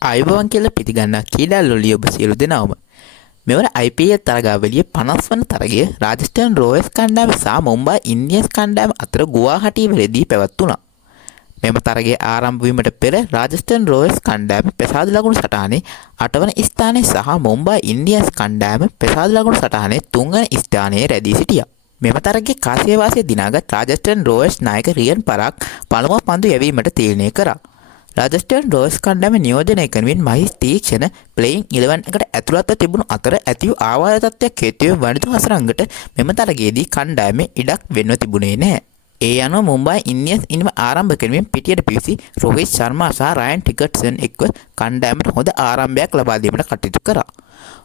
අයිබෝවන් කියලා පිටිගන්න කීඩා ලොලිය ඔබ සියලු දෙනාම මෙවර IPL තරගාවලියේ 50 වන තරගය රාජස්ථාන් රොයල්ස් කණ්ඩායම සහ මුම්බයි ඉන්ඩියන්ස් කණ්ඩායම අතර ගුවාහටිවලදී පැවැත්වුණා. මෙම තරගයේ ආරම්භ වීමට පෙර රාජස්ථාන් රොයල්ස් කණ්ඩායම පෙසාදු ලකුණු සටහනේ 8 වන ස්ථානයේ සහ මුම්බයි ඉන්ඩියන්ස් කණ්ඩායම පෙසාදු ලකුණු සටහනේ 3 වන ස්ථානයේ රැඳී සිටියා. මෙම තරගයේ කාසියවාසිය දිනාගත් රාජස්ථාන් රොයල්ස් නායක රියන් පරාග් පළමුව පන්දු යැවීමට තීරණය කරා. රාජස්ථාන් රොයල්ස් කණ්ඩායම නියෝජනය කරමින් මහිස් තීක්ෂණ ප්ලේයින් 11 එකට ඇතුළත්ව තිබුණු අතර ඇති වූ ආවාද තත්ත්වයක් හේතුවෙන් වනිදු හසරංගට මෙම තරගයේදී කණ්ඩායමේ ඉඩක් වෙන්ව තිබුණේ නැහැ. ඒ අනුව මුම්බයි ඉන්ඩියන්ස් ඉනිම ආරම්භ කරමින් පිටියට පිවිසි රෝහිත් ශර්මා සහ රයන් රිකට්සන් එක්ව කණ්ඩායමට හොඳ ආරම්භයක් ලබා දීමට කටයුතු කරා.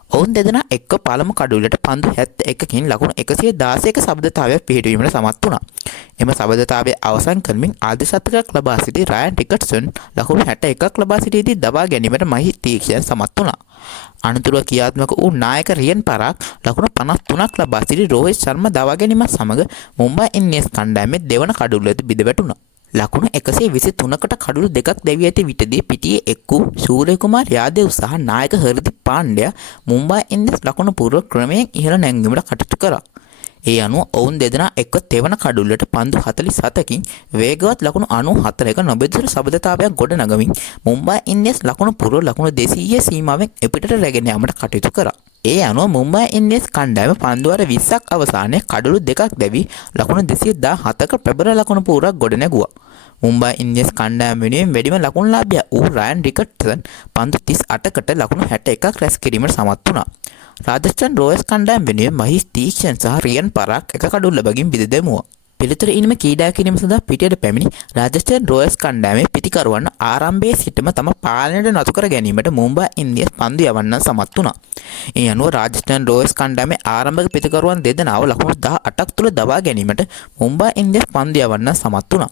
ඔවුන් දෙදෙනා එක්ක පළමු කඩුවලට පන්දු 71කින් ලකුණු 116ක සබඳතාවයක් පිහිටවීමට සමත් වුණා. එම සබඳතාවය අවසන් කරමින් ආධි ශතකයක් ලබා සිටි රයන් රිකට්සන් ලකුණු 61ක් ලබා සිටියේදී දබා ගැනීමට මහිස් තීක්ෂණ සමත් වුණා. අනතුරුව ක්‍රියාත්මක වූ නායක රියන් පරාග් ලකුණු 53ක් ලබා සිටි රෝහිත් ශර්මා දවා ගැනීමත් සමග මුම්බයි ඉන්ඩියන්ස් කණ්ඩායමේ දෙවන කඩුවලට බිඳ වැටුණා. ලකුණු 123කට කඩුළු දෙකක් දැවී ඇති විටදී පිටියේ එක් වූ සූර්යකුමාර් යාදව් සහ නායක හර්දික් පාණ්ඩ්‍යා මුම්බයි ඉන්ඩියන්ස් ලකුණු පූර්ව ක්‍රමයෙන් ඉහළ නැංවීමට කටයුතු කරා. ඒ අනුව ඔවුන් දෙදෙනා එක්ව තෙවන කඩුල්ලට පන්දු 47කින් වේගවත් ලකුණු 94ක නොබෙදුරු සබඳතාවයක් ගොඩනගමින් මුම්බයි ඉන්ඩියන්ස් ලකුණු පූර්ව ලකුණු 200 සීමාවෙන් එපිටට රැගෙන යාමට කටයුතු කරා. ඒ අනුව මුම්බයි ඉන්ඩියන්ස් කණ්ඩායම පන්දු වාර 20ක් අවසානයේ කඩුළු දෙකක් දැවී ලකුණු 217ක ප්‍රබල ලකුණු පූර්වක් ගොඩනැගුවා. මුම්බයි ඉන්ඩියන්ස් කණ්ඩායම වෙනුවෙන් වැඩිම ලකුණුලාභියා වූ රයන් රිකට්සන් පන්දු 38කට ලකුණු 61ක් රැස් කිරීමට සමත් වුණා. රාජස්ථාන් රොයල්ස් කණ්ඩායම වෙනුවෙන් මහිස් තීක්ෂණ සහ රියන් පරාග් එක කඩුල්ල බගින් බිඳ දැමුවා. පිළිතුර ඉනිම ක්‍රීඩා කිරීම සඳහා පිටියට පැමිණි රාජස්ථාන් රොයල්ස් කණ්ඩායමේ පිටිකරුවන් ආරම්භයේ සිටම තම පාලනයට නතු කර ගැනීමට මුම්බයි ඉන්ඩියන්ස් පන්දු යවන්න සමත් වුණා. ඒ අනුව රාජස්ථාන් රොයල්ස් කණ්ඩායමේ ආරම්භක පිටිකරුවන් දෙදෙනාව ලකුණු 18ක් තුල දබා ගැනීමට මුම්බයි ඉන්ඩියන්ස් පන්දු යවන්න සමත් වුණා.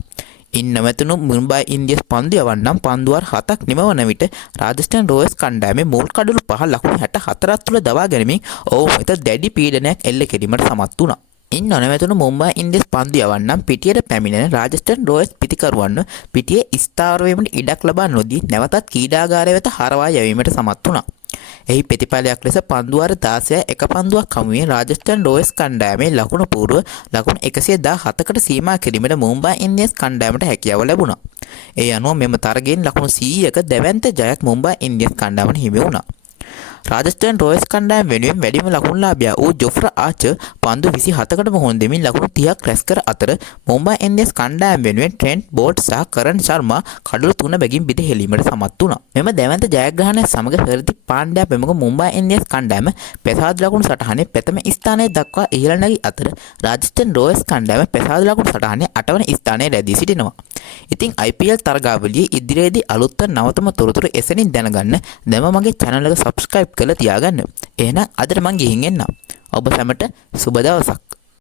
ඉන් නැවතුණු මුම්බයි ඉන්ඩියන්ස් පන්දු යවන්නම් පන්දු වාර 7ක් නිමවන විට රාජස්ථාන් රොයල්ස් කණ්ඩායමේ මුල් කඩුළු 5 ලකුණු 64ක් තුල දබා ගැනීමෙන් ඔවුන් වෙත දැඩි පීඩනයක් එල්ල කිරීමට සමත් වුණා. ඉන් නොනැවතුණු මුම්බයි ඉන්ඩියන්ස් පන්දු යවන්නම් පිටියට පැමිණෙන රාජස්ථාන් රොයල්ස් පිටිකරුවන්ව පිටියේ ස්ථාවර වීමට ඉඩක් ලබා නොදී නැවතත් ක්‍රීඩාගාරය වෙත හරවා යැවීමට සමත් වුණා. එහි ප්‍රතිඵලයක් ලෙස පන්දු වාර 16 එක පන්දුවක් හමුවේ රාජස්ථාන් රොයල්ස් කණ්ඩායමේ ලකුණු පූර්ව ලකුණු 117කට සීමා කිරීමට මුම්බයි ඉන්ඩියන්ස් කණ්ඩායමට හැකියාව ලැබුණා. ඒ අනුව මෙම තරගයෙන් ලකුණු 100ක දැවැන්ත ජයක් මුම්බයි ඉන්ඩියන්ස් කණ්ඩායමට හිමි වුණා. රාජස්ථාන් රොයල්ස් කණ්ඩායම වෙනුවෙන් වැඩිම ලකුණුලාභියා වූ ජොෆ්රා ආචර් පන්දු 27කට මුහුණ දෙමින් ලකුණු 30ක් රැස් කර අතර මුම්බයි ඉන්ඩියන්ස් කණ්ඩායම වෙනුවෙන් ට්‍රෙන්ට් බෝල්ට් සහ කරන් ශර්මා කඩුළු 3 බැගින් බිඳ හෙළීමට සමත් වුණා. මෙම දැවැන්ත ජයග්‍රහණය සමග හර්දික් පාණ්ඩ්‍යා ප්‍රමුඛ මුම්බයි ඉන්ඩියන්ස් කණ්ඩායම පෙසාදු ලකුණු සටහනේ ප්‍රථම ස්ථානයේ දක්වා ඉහළ නැගී අතර රාජස්ථාන් රොයල්ස් කණ්ඩායම පෙසාදු ලකුණු සටහනේ 8 වන ස්ථානයේ රැඳී සිටිනවා. ඉතින් IPL තරගාවලියේ ඉදිරියේදී අලුත් නවතම තොරතුරු එසැනින් දැනගන්න දැම මගේ channel එක subscribe කරලා තියාගන්න. එහෙනම් අදට මං ගිහින් එන්නම්. ඔබ සැමට සුබ දවසක්.